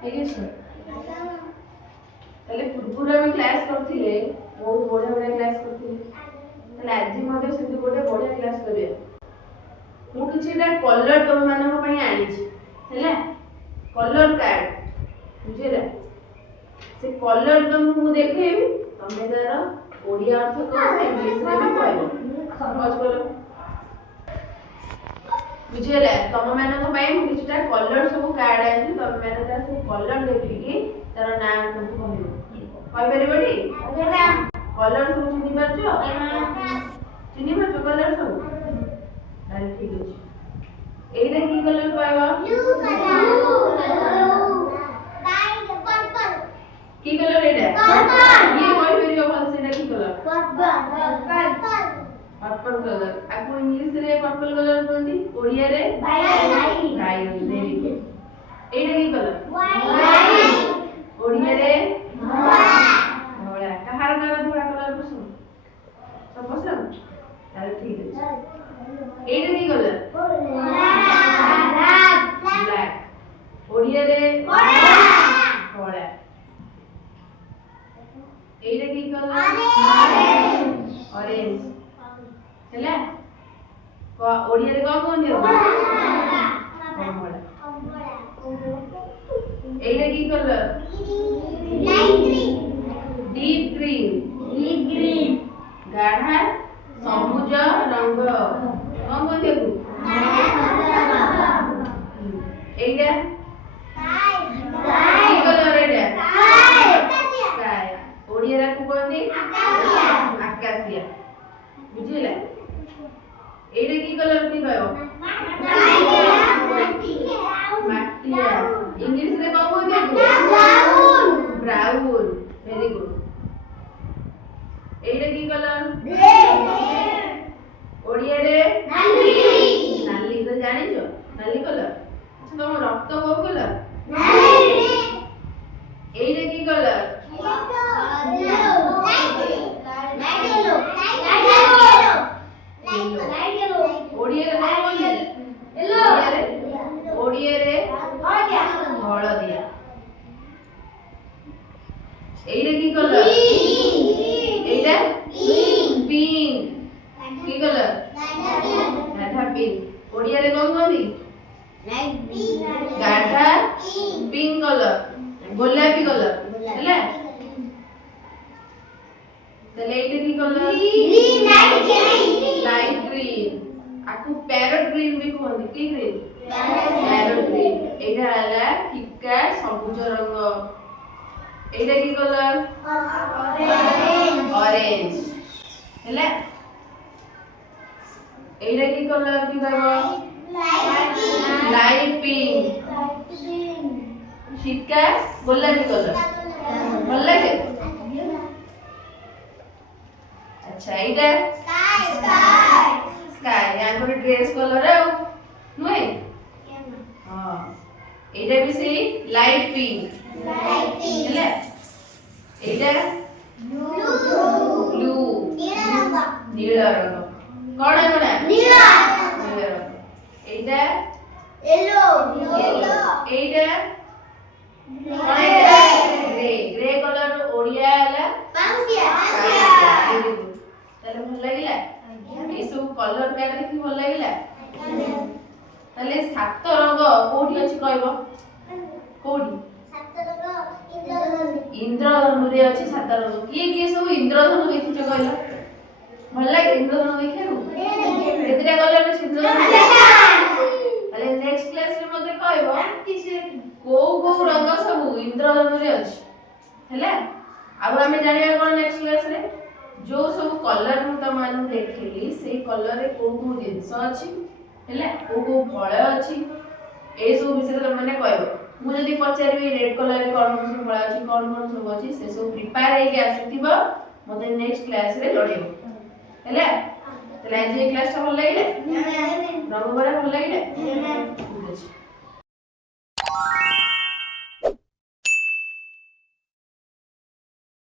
ঠিক আছে তাহলে पूर्व আমি ক্লাস করଥିଲେ বহুত বড় বড় ক্লাস করଥିଲେ তাহলে আজি মধ্যে সেটি ଗୋଟେ বড় ক্লাস করিবে ମୁଁ କିଛିଟା କଲର ତମ ମାନଙ୍କ ପାଇଁ ଆଣିଛି ହେଲା କଲର କାର୍ଡ ବୁଝିଲା ସେ କଲର ତମକୁ ମୁଁ ଦେଖେଇବି ତମେ ତାର ଓଡ଼ିଆ ଅର୍ଥ କହିବ ଇଂଲିଶ ରେ ବି କହିବ ସହଜ କର ବୁଝିଲା ତମ ମାନଙ୍କ ପାଇଁ ମୁଁ କିଛିଟା କଲର ସବୁ କାର୍ଡ ଆଣିଛି ତମେ ମାନେ ତାର ସବୁ କଲର ଦେଖିକି ତାର ନାଁ ସବୁ କହିବ କହିପାରିବ ଟି କଲର ସବୁ ଚିହ୍ନି ପାରୁଛ ଚିହ୍ନି ପାରୁଛ କଲର ସବୁ ତାହେଲେ ଠିକ ଅଛି এইটা কি কলর কইব ব্লু কলর পার্পল কি কলর এটা পার্পল ये কই বেরিও বল সেটা কি কলর পার্পল কলর আপু ইংলিশ রে পার্পল কলর বলতি ওড়িয়া রে ভায়োলেট ভেরি গুড এইটা কি কলর হোয়াইট ওড়িয়া রে ধলা কাহার নাম ধলা কলর পছন্দ সব পছন্দ তাহলে ঠিক আছে এইটা কি কলর ব্ল্যাক ওড়িয়া রে কড়া এইটা কি কলর অরেঞ্জ ହେଲା ওড়িয়া রে কোন কোন দিও কমলা এইটা কি colour light green deep green গাঢ় সবুজ রঙ কোন কোন দিও এইটা স্কাই কি কলর এইটা স্কাই ওড়িয়া রে কোন আকাশিয়া বুঝিলা এইটা কি কলর কি কইব মাটিয়া ইংলিশ রে কোন কোন দিও ব্রাউন ভেরি গুড এইটা কি কলর গ্রে ওড়িয়া রে নালি নালি তো জানিছো নালি কলর আচ্ছা তোমার রক্ত কোন কলর নালি এইটা কি কলর ওড়িয়া রে কোন ইয়েলো ওড়িয়া রে হলদিয়া এইটা কি কলর এইটা পিঙ্ক কি কলর গাঢ় পিঙ্ক ওড়িয়া রে কোন কহନ୍ତି গাঢ় পিঙ্ক কলর গোলাপি কলর ହେଲା তাহলে এইটা কি কলর লাইট গ্রিন আকু প্যারট গ্রিন भी কহନ୍ତି কি গ্রিন প্যারট গ্রিন এইটা হলা ফিকা সবুজ রঙ এইটা কি কলর অরেঞ্জ ହେଲା এইটা কি কলর কি কইব লাইট পিঙ্ক ফিকা গোলাপি কলর ভাল লাগে আচ্ছা এইটা স্কাই या করে ড্রেস কলর আও নয় हां এইটা भी সেই লাইট পিঙ্ক ହେଲା এইটা ব্লু নীল রঙ কোন কোন নীল রঙ এইটা yellow এইটা গ্রে গ্রে কলর ওড়িয়া হলা পাউসিয়া তাহলে ভাল লাগিলা এই সব কলর কার্ড দেখি ভাল লাগিলা তাহলে সাত রঙ কোটি আছে কইব কোটি সাত রঙ ইন্দ্রধনু রে আছে সাত রঙ কি কি সব ইন্দ্রধনু দেখিছ কইল ভাল লাগে ইন্দ্রধনু দেখিরু কেতটা কলর আছে ইন্দ্রধনু তাহলে নেক্সট ক্লাস রে মধ্যে কইব কোউ কোউ রঙ সব ইন্দ্রধনু রে আছে ହେଲା अब हमें जानिबा कोन नेक्स्ट क्लास रे जो सब कलर मु त मान देखिली से कलर रे को को जिंस अछि हैला को फळ अछि ए सब विषय त माने कहबो मु जदी पचारबी रेड कलर रे कोन सब फळ अछि कोन सब अछि से सब प्रिपेयर हे के आसीथिबो मते नेक्स्ट क्लास रे जणेबो हैला तले आज ए क्लास ता भल लागिले रविवार भल लागिले